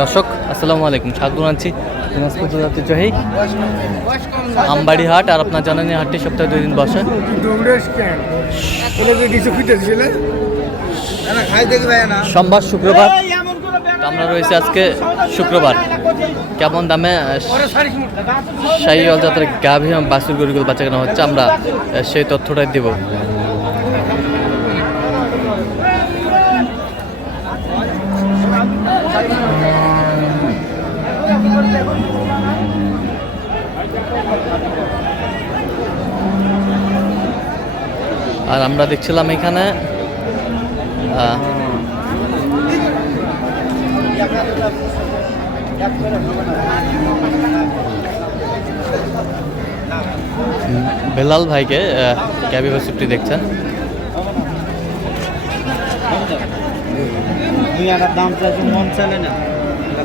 দর্শক, আসসালামু আলাইকুম। স্বাগত জানাচ্ছি দিনাজপুর জেলা ঐতিহ্যবাহী আমবাড়ি হাট আর আপনার জানেন এই হাটটি সপ্তাহে দুই দিন বসে। সোমবার, শুক্রবার। আমরা রয়েছে আজকে শুক্রবার। কেমন দামে শাহিওয়াল যাত্রা গাভী বাসুর গরুগুলো বাচ্চা কেনা হচ্ছে, আমরা সেই তথ্যটাই দেব। আর আমরা দেখছিলাম এখানে বেলাল ভাইকে ক্যাবি বাসুরটি দেখছেন। দাম চাইছে, মন চলে না।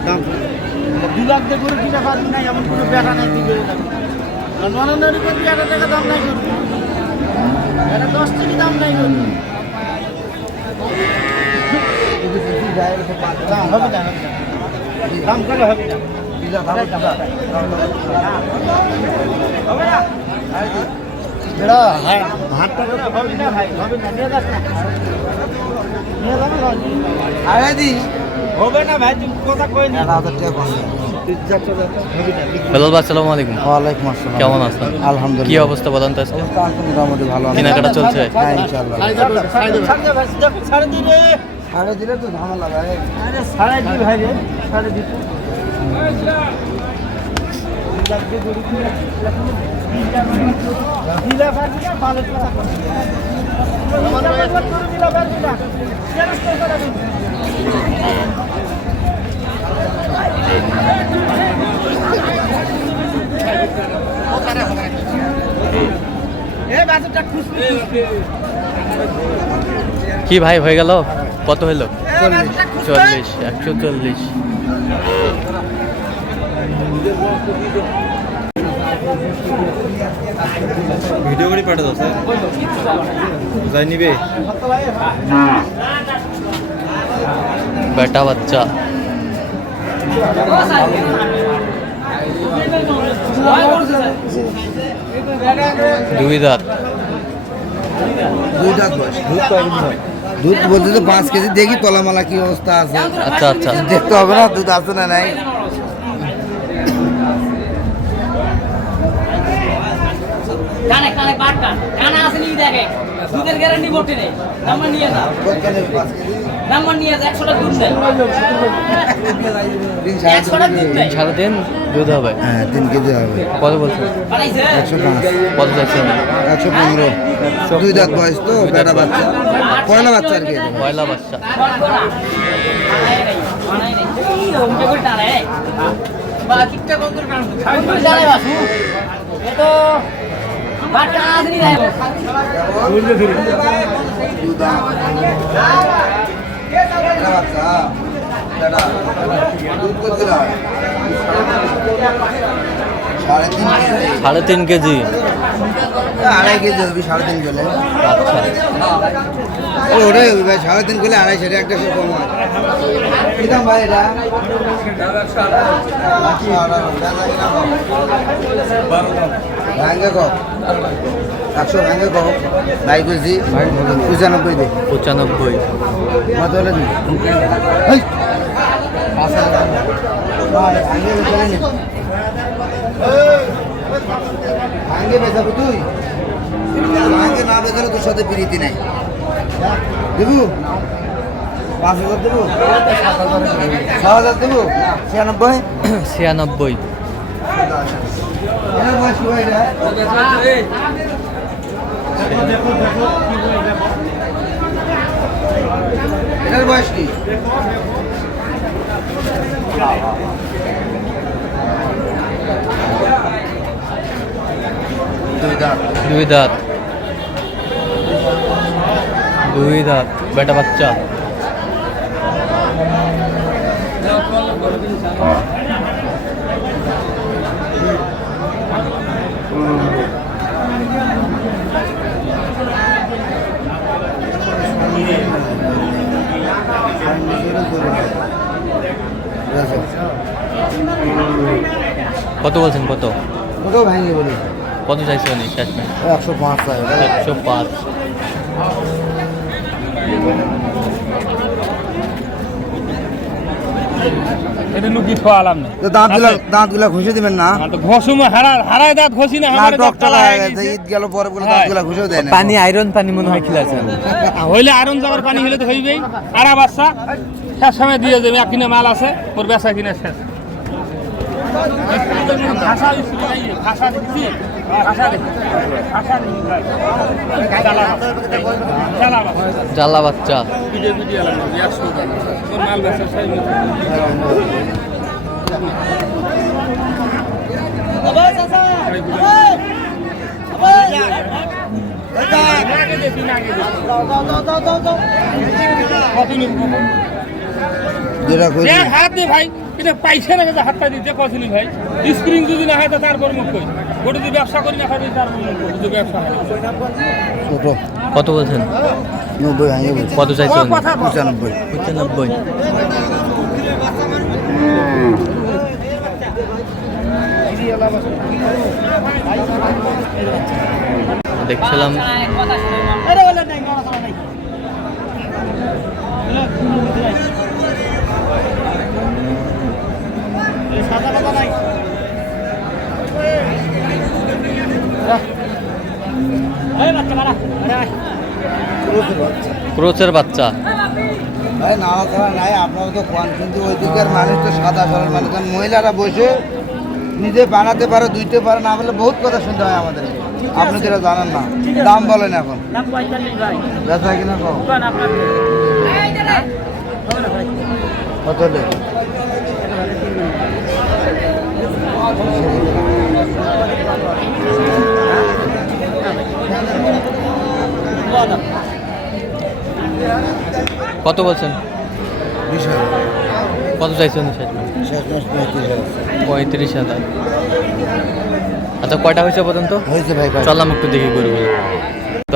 দাম দু লাখ দিয়ে কিনা পারবি না এমন কোনো বেটা নাই দিবে নরেন্দ্র করবি এক টাকা দাম নাই করবি এটা দশ টাকা দাম নাই করবি হবে না, দাম করে হবে না। হবে না হ্যাঁ ভাতটা হবে না ভাই হবে না নিয়ে যাস না। নিয়ে যাবে আরে দি হবে না ভাই কথা কই না হাজার টাকা কম বেলাল ভাই আসসালামু আলাইকুম। ওয়ালাইকুম আসসালাম। কেমন আছেন? কি আলহামদুলিল্লাহ অবস্থা বলেন তো আজকে? মোটামুটি ভালো। আছে। কেনাকাটা চলছে? হ্যাঁ ইনশাআল্লাহ। সাড়ে দিন রে। দিলে তো ঝামেলা ভাই। আরে সাড়ে দিন ভাই রে সাড়ে দিন কি ভাই হয়ে গেল? কত হইল চল্লিশ একশো চল্লিশ। ভিডিও করে পাঠা দাও স্যার। যাই নিবে? বেটা বাচ্চা। দুই দাঁত। দুই দাঁত বয়স দুধ বলতে তো পাঁচ কেজি। দেখি তলামালা কি অবস্থা আছে। আচ্ছা আচ্ছা। দেখতে হবে না দুধ আছে না নাই। দুধের গ্যারান্টি মোটে নেই নাম্বার নিয়ে যা। কতখানি পাঁচ কেজি? নাম্বার নিয়ে যা একশোটা দুধ দেন তিন একশোটা দুধ হবে। হ্যাঁ তিন কেজি হবে। কত বানাইছে একশো পাঁচ। কত চাইছেন একশো পনেরো। দুই দাঁত বয়স তো বেটা বাচ্চা। পয়লা বাচ্চা আর কি পয়লা বাচ্চা। বাচ্চা। সাড়ে তিন কেজি। আড়াই কেজি হবে সাড়ে তিন গেলে আচ্ছা। ওটাই হবে ভাই সাড়ে তিন গেলে আড়াই সেটা একটা সে কম হয়। কি দাম ভাই এটা? ভাঙ্গে কম একশো ভাঙ্গে কম ভাই কেজি পঁচানব্বই দে। পঁচানব্বই। কত হলে দিন এই, পাঁচ হাজার। ভাই, ভাঙ্গে তুই ভাঙ্গে না তোর সাথে বিরতি নাই দেবু পাঁচ হাজার দেবো ছ হাজার দেবো ছিয়ানব্বই। ছিয়ানব্বই। এটার বয়স কি? দুই দাঁত। দুই দাঁত। বেটা বাচ্চা। কত বলছেন কত? ওটাও ভাঙে বলি। কত চাইছে উনি শেষ একশো পাঁচ একশো পাঁচ। এটা নুকি খোয়ালাম না তো দাঁতগুলা দাঁতগুলা ঘষে দিবেন না? তো ঘষুম হারা হারায় দাঁত ঘষি না আমার দাঁত হয়ে গেছে। ঈদ গেল পরে বলে হ্যাঁ। দাঁতগুলা ঘষেও দেয় না পানি আয়রন পানি মনে হয় খেলেছেন হইলে আয়রন যাবার পানি হলে তো হইবেই। আরা বাচ্চা শেষ সময় দিয়ে দেবে এক কিনে মাল আছে ওর বেচা কিনে শেষ। চালা বাচ্চা। যেটা হাত দে ভাই এটা পাইছে না কিন্তু হাতটা দিতে কছিলি ভাই? স্প্রিং যদি না হয় তো তারপর মুখ কই গোটা যদি ব্যবসা করি না খাই তারপর মুখ যদি ব্যবসা হয়। কত বলছেন? নব্বই বলছি। কত চাইছে উনি কথা বল। পঁচানব্বই। পঁচানব্বই। দেখছিলাম আরে বলে নাই বড় বড় নাই সাদা পাতা নাই এই বাচ্চা মারা আরে ভাই ক্রোচের বাচ্চা। ভাই নাওয়া খাওয়া নাই আপনারা তো কোয়ান কিন্তু ওই দিকের মানুষ তো সাদা সরল মানুষ। কারণ মহিলারা বসে নিজে বানাতে পারে দুইতে পারে না বলে বহুত কথা শুনতে হয় আমাদের। আপনি যেটা জানেন না। দাম বলেন এখন। নাম পঁয়তাল্লিশ ভাই। বেচা কিনা কম। কোন আপনার হ্যাঁ? হবে না ভাই কত বলছেন? কত চাইছেন পঁয়ত্রিশ হাজার। আচ্ছা কয়টা হয়েছে পর্যন্ত? হয়েছে ভাই চললাম একটু দেখি গরুগুলো।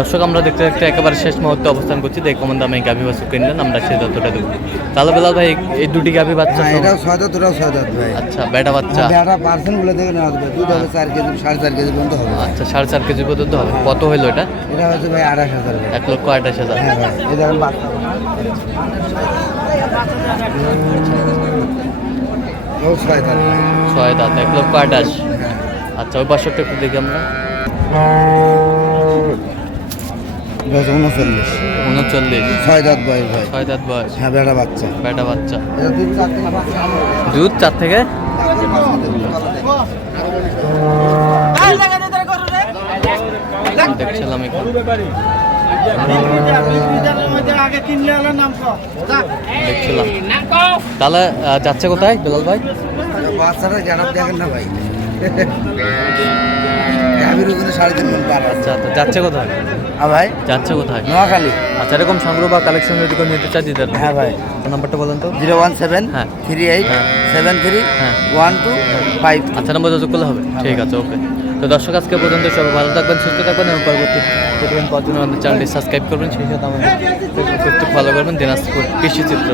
দর্শক আমরা দেখতে দেখতে একেবারে শেষ মুহূর্তে অবস্থান করছি। দেখ কমন দামে এই গাভী বাছুর কিনলেন আমরা সেই ততটা দেবো। তাহলে বেলাল ভাই এই দুটি গাভী বাচ্চা এটাও ছয় দাঁত ওটাও ছয় দাঁত ভাই। আচ্ছা বেটা বাচ্চা? বেটা পার্সেন্টগুলো দেখে নেওয়া যাবে। দুধ হবে চার কেজি সাড়ে চার কেজি পর্যন্ত হবে। আচ্ছা সাড়ে চার কেজি পর্যন্ত হবে। কত হইল এটা? এটা হচ্ছে ভাই আঠাশ হাজার এক লক্ষ আঠাশ হাজার। হ্যাঁ ভাই এটা বাচ্চা। ছয় দাঁত। ছয় দাঁত এক লক্ষ আঠাশ। আচ্ছা ওই পাঁচশোটা একটু দেখি আমরা। উনচল্লিশ। উনচল্লিশ। ছয় দাঁত বয়স ভাই। ছয় দাঁত বয়স। হ্যাঁ বেটা বাচ্চা। বেটা বাচ্চা। দুধ চার থেকে দেখছিলাম এখানে তাহলে যাচ্ছে কোথায় বেলাল ভাই? বাচ্চাটা জানাব দেখেন না ভাই। গাভীর ওজনে সাড়ে তিন মন পার আচ্ছা যাচ্ছে কোথায়? হ্যাঁ ভাই। যাচ্ছে কোথায়? নোয়াখালী। আচ্ছা এরকম সংগ্রহ বা কালেকশন যদি কেউ নিতে চাই দিতে হ্যাঁ ভাই। নাম্বারটা বলেন তো। জিরো ওয়ান সেভেন হ্যাঁ। থ্রি এইট হ্যাঁ। সেভেন থ্রি হ্যাঁ। ওয়ান টু ফাইভ আচ্ছা নম্বর যোগাযোগ করলে হবে। ঠিক আছে ওকে। তো দর্শক আজকে পর্যন্ত সবাই ভালো থাকবেন সুস্থ থাকবেন এবং পরবর্তী প্রতিদিন পাওয়ার আমাদের চ্যানেলটি সাবস্ক্রাইব করবেন। সেই সাথে আমাদের ফেসবুক ফলো করবেন দিনাজপুর কৃষি চিত্র।